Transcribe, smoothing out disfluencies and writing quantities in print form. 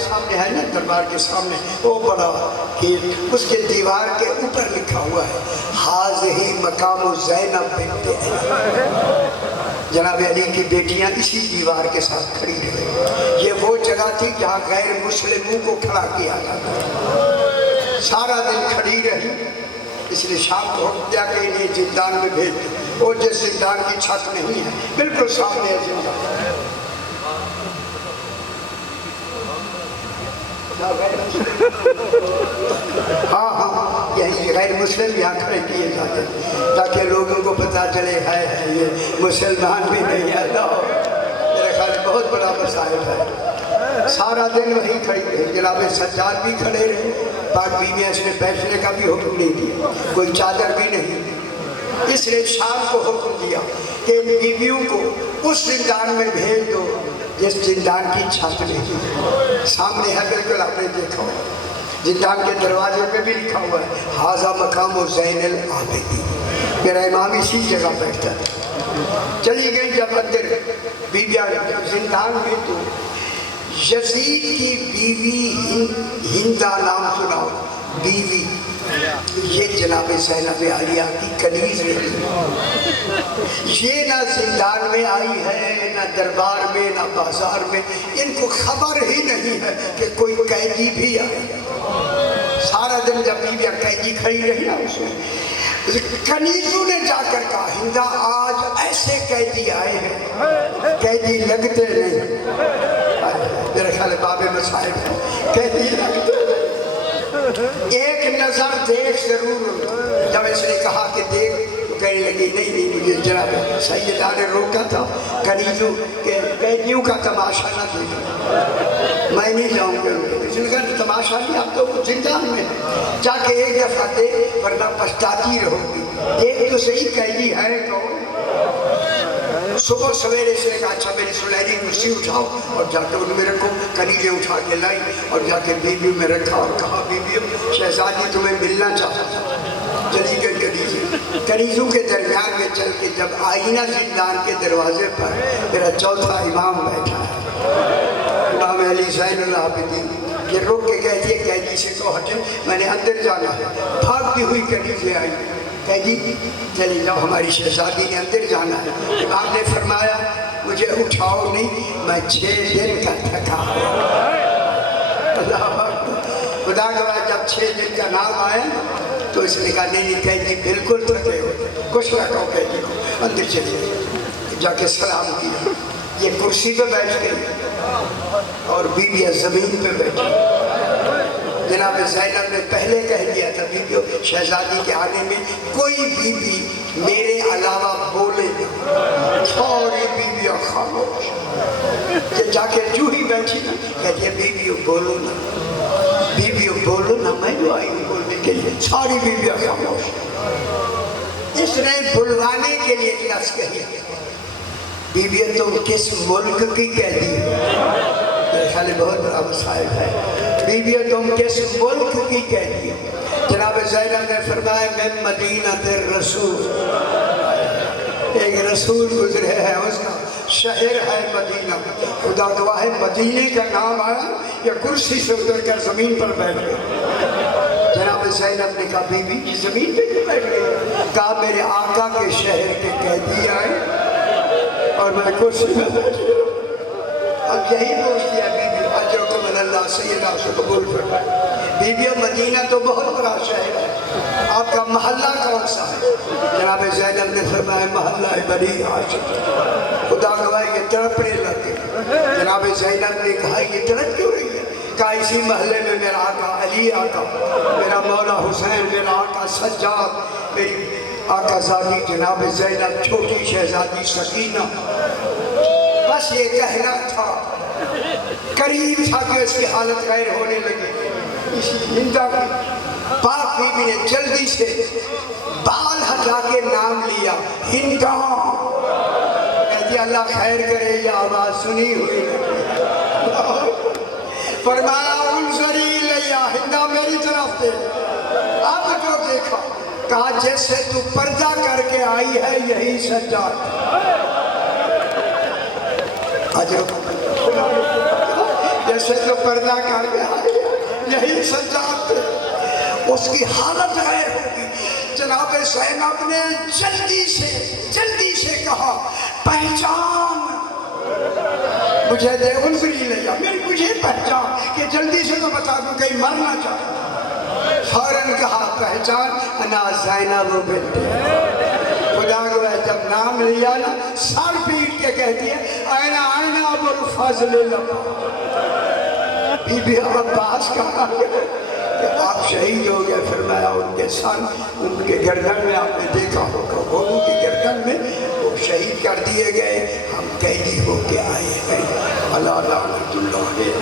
सामने है ना, दरबार के सामने वो बड़ा कि उसके दीवार के ऊपर लिखा हुआ है हाज़िही मकाम ज़ैनब बिन्त अली। जनाब अली की बेटियां इसी दीवार के साथ खड़ी रही। ये वो जगह थी जहाँ गैर मुस्लिमों को खड़ा किया जाता। सारा दिन खड़ी रही, इसलिए शाम को हत्या के लिए जिंदान में भेज दिया। वो जिस जिंदान की छत नहीं है, बिल्कुल सामने है जिंदान। हाँ हाँ, यही गैर मुस्लिम यहाँ खड़े किए जाते ताकि लोगों को पता चले है ये मुसलमान भी नहीं है। मेरे ख्याल बहुत बड़ा मसाइल है। सारा दिन वही खड़ी रही। जनाब सज्जाद भी खड़े रहे, पाक बीवियाँ इसने बैठने का भी हुक्म नहीं दिया, कोई चादर भी नहीं। इसलिए शाम को हुक्म दिया कि इन बीवियों को उस जिंदान में भेज दो जिस जिंदान की छत नहीं। सामने है, बिल्कुल आपने देखा हो, जिंदान के दरवाजे पे भी लिखा हुआ है हाज़ा मकाम ज़ैनुल आबिदीन। मेरा इमाम इसी जगह बैठता था। चली गई जब अंदर बीवियाँ जिंदान में, तो यजीद की बीवी हिंदा नाम सुनाओ, बीवी ये जनाब ज़ैनब आलिया की कनीज़ रही। ये ना जिंदान में आई है, ना दरबार में, ना बाजार में। इनको खबर ही नहीं है कि कोई कैदी भी आए। सारा दिन जब बीवियाँ कैदी खड़ी रही ना, उसमें कनीज़ों ने जाकर कहा हिंदा आज ऐसे कैदी आए हैं, कैदी लगते नहीं। मेरे ख्याल बाबे मसाइब है, कैदी लगते एक नजर देख जरूर। जब इसने कहा कि देख, तो कहने लगी नहीं नहीं, मुझे जनाब सैयदा ने रोका था कनीज़ों के कैदियों का तमाशा ना देखना, मैं नहीं जाऊँगा। इसने कहा तमाशा नहीं, आप तो जिंदान में जाके एक दफा देख, वरना पछताती रहोगी। देख तो सही कैदी है कौन। सुबह सवेरे से कहा अच्छा मेरी सुनहरी कुर्सी उठाओ और जाके उनमें रखो। कनीज़ें उठा के लाई और जाके बीवियों में रखा और कहा बीवियों शहजादी तुम्हें मिलना चाहता था। चली गई कनीज़ें। कनीज़ों के दरमियान में चल के जब आई ना जिंदान के दरवाजे पर, मेरा चौथा इमाम बैठा है, इमाम अली ज़ैनुल आबिदीन। ये रोक के कहती है कैदी से तो हटे, मैंने अंदर जाना है। भागती हुई कनीज़ें आई, कैदी चले जाओ, हमारी शहजादी ने अंदर जाना है। इमाम ने फरमाया मुझे उठाओ नहीं, मैं 6 दिन का थका हूँ। खुदा गवाह, जब 6 दिन का नाम आया तो इसने कहा नहीं नहीं कैदी बिल्कुल थके हो, कुछ ना कहो कैदी को। अंदर चले गए, जाके सलाम किया। ये कुर्सी पे बैठ गई और बीवियाँ ज़मीन पे बैठी। जनाब ज़ैनब ने पहले कह दिया था बीवियों शहजादी के आने में कोई बीवी मेरे अलावा बोले ना। सारी बीवियाँ खामोश। जाके जूही बैठी ना, कहती है बीवियों बोलो ना, बीवियों बोलो ना, मैं जो आई हूँ बोलने के लिए। सारी बीवियाँ खामोश। इसने बुलवाने के लिए लफ्ज़ कही बीवियों तुम किस मुल्क की कहती हो। ख्याल बहुत बड़ा मसाइल है। बीवियों तुम किस मुल्क की कहती हो। जनाब ज़ैनब ने फरमाया मैं मदीना तेर रसूल, एक रसूल गुजरे हैं, उसका शहर है मदीना। खुदा गवाह है मदीने का नाम आया, या कुर्सी से उतर कर ज़मीन पर बैठ गए। जनाब ज़ैनब ने कहा बीबी ज़मीन पे क्यों बैठ गई। कहा मेरे आका के शहर के कैदी आए और मैं कुर्सी में बैठ गया। अब यही पूछती है बीबी अजरकुम अल्लाह सैयदा से कबूल फरमाए। बीबियों मदीना तो बहुत बड़ा शहर है, आपका महल्ला कौन सा है। जनाब ज़ैनब ने फरमाया महल्ला है बनी आशिक। खुदा गवाह ये तड़पने लगे। जनाब ज़ैनब ने कहा ये तड़प क्यों रही है। कहा इसी महल्ले में मेरा आका अली आका, मेरा मौला हुसैन, मेरा आका सज्जाद, मेरी आका ज़ादी जनाब ज़ैनब, छोटी शहजादी सकीना। बस ये कहना था, करीब था कि उसकी हालत गैर होने लगी। इसी हिंदा की पाक बीबी ने जल्दी से बाल हटा के नाम लिया हिंदा। कहती अल्लाह खैर करे, ये आवाज़ सुनी हुई फरमाया उनसरी लिया हिंदा मेरी तरफ से। अब जो देखा कहा जैसे तू पर्दा करके आई है यही सज्जाद। جیسے تو پردہ کر گیا یہی سجاد اس کی حالت غیر ہوگی. جناب زینب نے جلدی سے کہا پہچان مجھے دیوبندی لے جا مجھے پہچان کہ جلدی سے تو بتا دوں کہیں مرنا چاہتا. فوراً کہا پہچان انا زینب بنت خدا کو جب نام لیا نا سر پیٹ کے کہتی ہے اینا ابو الفضل بی بی عباس کہا کہ آپ شہید ہو گئے. فرمایا ان کے سر ان کے گردن میں آپ نے دیکھا ہوگا ان کی گردن میں وہ شہید کر دیے گئے. ہم قیدی ہو کے آئے ہیں. اللہ لعنت اللہ علیہ.